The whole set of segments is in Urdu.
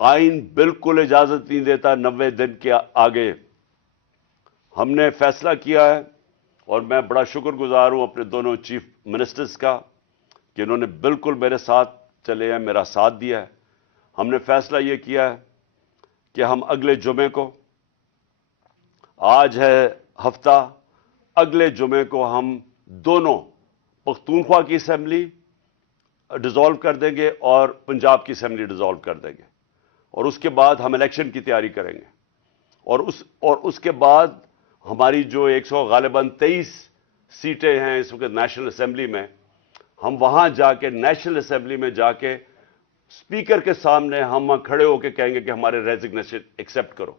آئین بالکل اجازت نہیں دیتا 90 دن کے آگے. ہم نے فیصلہ کیا ہے اور میں بڑا شکر گزار ہوں اپنے دونوں چیف منسٹرز کا کہ انہوں نے بالکل میرے ساتھ چلے ہیں، میرا ساتھ دیا ہے. ہم نے فیصلہ یہ کیا ہے کہ ہم اگلے جمعے کو، آج ہے ہفتہ، اگلے جمعے کو ہم دونوں پختونخوا کی اسمبلی ڈیزالو کر دیں گے اور پنجاب کی اسمبلی ڈیزالو کر دیں گے، اور اس کے بعد ہم الیکشن کی تیاری کریں گے. اور اس کے بعد ہماری جو 123 سیٹیں ہیں اس وقت نیشنل اسمبلی میں، ہم وہاں جا کے نیشنل اسمبلی میں جا کے اسپیکر کے سامنے ہم کھڑے ہو کے کہیں گے کہ ہمارے ریزگنیشن ایکسیپٹ کرو.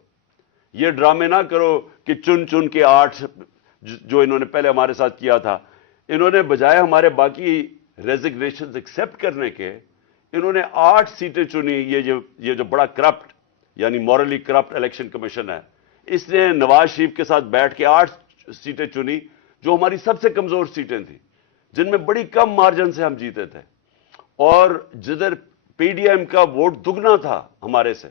یہ ڈرامے نہ کرو کہ چن کے 8 جو انہوں نے پہلے ہمارے ساتھ کیا تھا، انہوں نے بجائے ہمارے باقی ریزگنیشنز ایکسیپٹ کرنے کے، انہوں نے 8 سیٹیں چنی. یہ جو بڑا کرپٹ یعنی مورلی کرپٹ الیکشن کمیشن ہے، اس نے نواز شریف کے ساتھ بیٹھ کے 8 سیٹیں چنی جو ہماری سب سے کمزور سیٹیں تھیں، جن میں بڑی کم مارجن سے ہم جیتے تھے، اور جدھر پی ڈی ایم کا ووٹ دگنا تھا ہمارے سے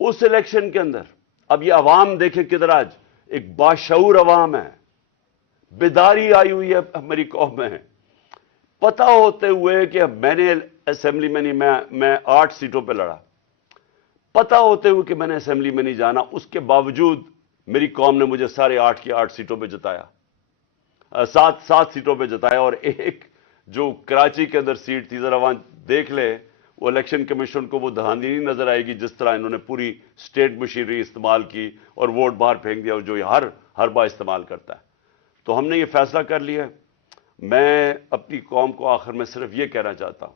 اس الیکشن کے اندر. اب یہ عوام دیکھیں کدھر آج ایک باشعور عوام ہے، بیداری آئی ہوئی ہے میری قوم میں. پتہ ہوتے ہوئے کہ میں نے اسمبلی میں نہیں، میں 8 سیٹوں پہ لڑا، پتہ ہوتے ہوئے کہ میں نے اسمبلی میں نہیں جانا، اس کے باوجود میری قوم نے مجھے سارے 8 کی 8 سیٹوں پہ جتایا، 7 سیٹوں پہ جتایا. اور ایک جو کراچی کے اندر سیٹ تھی، ذرا وہاں دیکھ لے، وہ الیکشن کمیشن کو وہ دھاندلی نہیں نظر آئے گی جس طرح انہوں نے پوری اسٹیٹ مشینری استعمال کی اور ووٹ باہر پھینک دیا، جو ہر بار استعمال کرتا ہے. تو ہم نے یہ فیصلہ کر لیا ہے. میں اپنی قوم کو آخر میں صرف یہ کہنا چاہتا ہوں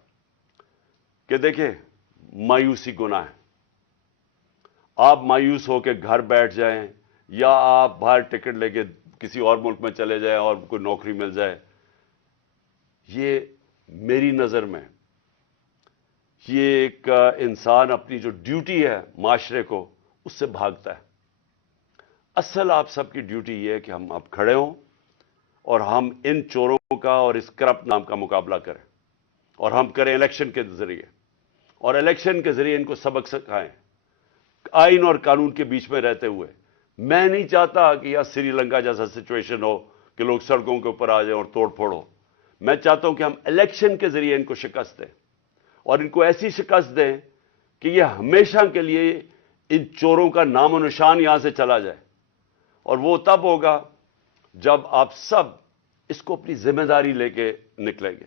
کہ دیکھیں، مایوسی گناہ ہے. آپ مایوس ہو کے گھر بیٹھ جائیں یا آپ باہر ٹکٹ لے کے کسی اور ملک میں چلے جائیں اور کوئی نوکری مل جائے، یہ میری نظر میں یہ ایک انسان اپنی جو ڈیوٹی ہے معاشرے کو، اس سے بھاگتا ہے. اصل آپ سب کی ڈیوٹی یہ ہے کہ ہم اب کھڑے ہوں اور ہم ان چوروں کا اور اس کرپٹ نام کا مقابلہ کریں، اور ہم کریں الیکشن کے ذریعے، اور الیکشن کے ذریعے ان کو سبق سکھائیں آئین اور قانون کے بیچ میں رہتے ہوئے. میں نہیں چاہتا کہ یہ سری لنکا جیسا سچویشن ہو کہ لوگ سڑکوں کے اوپر آ جائیں اور توڑ پھوڑ ہو. میں چاہتا ہوں کہ ہم الیکشن کے ذریعے ان کو شکست دیں، اور ان کو ایسی شکست دیں کہ یہ ہمیشہ کے لیے ان چوروں کا نام و نشان یہاں سے چلا جائے. اور وہ تب ہوگا جب آپ سب اس کو اپنی ذمہ داری لے کے نکلیں گے.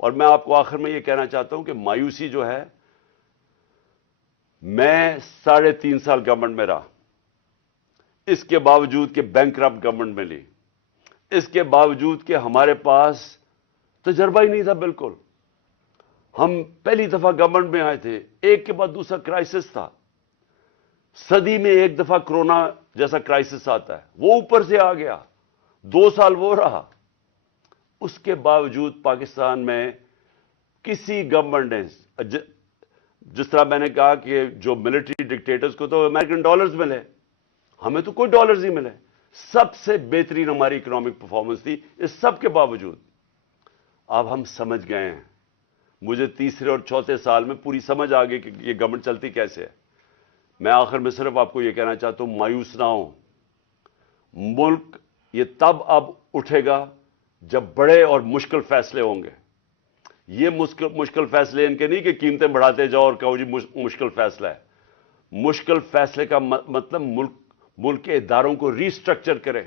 اور میں آپ کو آخر میں یہ کہنا چاہتا ہوں کہ مایوسی جو ہے، میں 3.5 سال گورنمنٹ میں رہا، اس کے باوجود کہ بینکرپٹ گورنمنٹ میں لی، اس کے باوجود کہ ہمارے پاس تجربہ ہی نہیں تھا بالکل. ہم پہلی دفعہ گورنمنٹ میں آئے تھے، ایک کے بعد دوسرا کرائسس تھا. صدی میں ایک دفعہ کرونا جیسا کرائسس آتا ہے، وہ اوپر سے آ گیا، 2 سال وہ رہا. اس کے باوجود پاکستان میں کسی گورنمنٹ نے، جس طرح میں نے کہا کہ جو ملٹری ڈکٹیٹرز کو تو امریکن ڈالرز ملے، ہمیں تو کوئی ڈالرز نہیں ملے. سب سے بہترین ہماری اکنامک پرفارمنس تھی. اس سب کے باوجود اب ہم سمجھ گئے ہیں. مجھے تیسرے اور چوتھے سال میں پوری سمجھ آ گئی کہ یہ گورنمنٹ چلتی کیسے ہے. میں آخر میں صرف آپ کو یہ کہنا چاہتا ہوں، مایوس نہ ہوں. ملک یہ تب اب اٹھے گا جب بڑے اور مشکل فیصلے ہوں گے. یہ مشکل فیصلے ان کے نہیں کہ قیمتیں بڑھاتے جاؤ اور کہو جی مشکل فیصلہ ہے. مشکل فیصلے کا مطلب ملک کے اداروں کو ری سٹرکچر کریں،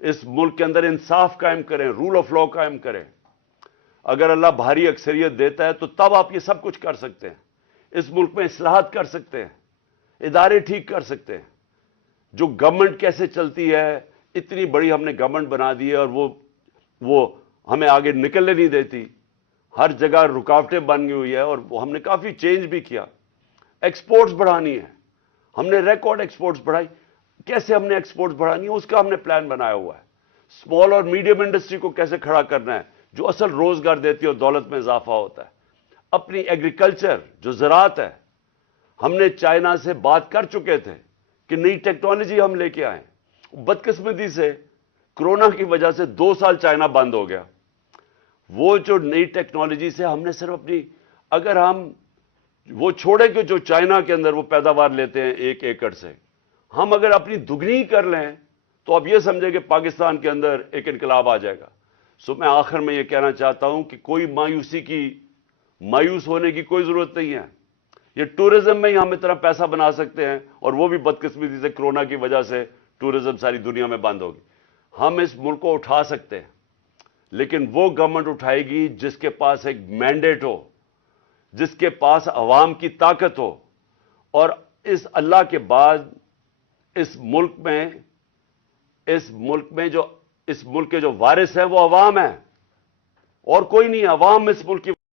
اس ملک کے اندر انصاف قائم کریں، رول آف لا قائم کریں. اگر اللہ بھاری اکثریت دیتا ہے تو تب آپ یہ سب کچھ کر سکتے ہیں. اس ملک میں اصلاحات کر سکتے ہیں، ادارے ٹھیک کر سکتے ہیں. جو گورنمنٹ کیسے چلتی ہے، اتنی بڑی ہم نے گورنمنٹ بنا دی ہے اور وہ ہمیں آگے نکلنے نہیں دیتی. ہر جگہ رکاوٹیں بن گئی ہوئی ہے، اور ہم نے کافی چینج بھی کیا. ایکسپورٹس بڑھانی ہے، ہم نے ریکارڈ ایکسپورٹس بڑھائی. کیسے ہم نے ایکسپورٹس بڑھانی ہے اس کا ہم نے پلان بنایا ہوا ہے. اسمال اور میڈیم انڈسٹری کو کیسے کھڑا کرنا ہے جو اصل روزگار دیتی ہے اور دولت میں اضافہ ہوتا ہے. اپنی ایگریکلچر جو زراعت ہے، ہم نے چائنا سے بات کر چکے تھے کہ نئی ٹیکنالوجی ہم لے کے آئیں. بدقسمتی سے کرونا کی وجہ سے 2 سال چائنا بند ہو گیا. وہ جو نئی ٹیکنالوجی سے ہم نے صرف اگر ہم وہ چھوڑے کہ جو چائنا کے اندر وہ پیداوار لیتے ہیں 1 ایکڑ سے، ہم اگر اپنی دگنی کر لیں تو اب یہ سمجھے کہ پاکستان کے اندر ایک انقلاب آ جائے گا۔ سو میں آخر میں یہ کہنا چاہتا ہوں کہ کوئی مایوس ہونے کی کوئی ضرورت نہیں ہے۔ یہ ٹورزم میں ہی ہم اتنا پیسہ بنا سکتے ہیں، اور وہ بھی بدقسمتی سے کرونا کی وجہ سے ٹورزم ساری دنیا میں بند ہوگی۔ ہم اس ملک کو اٹھا سکتے ہیں، لیکن وہ گورنمنٹ اٹھائے گی جس کے پاس ایک مینڈیٹ ہو، جس کے پاس عوام کی طاقت ہو، اور اس اللہ کے بعد اس ملک کے جو وارث ہیں وہ عوام ہیں، اور کوئی نہیں ہے۔ عوام اس ملک کی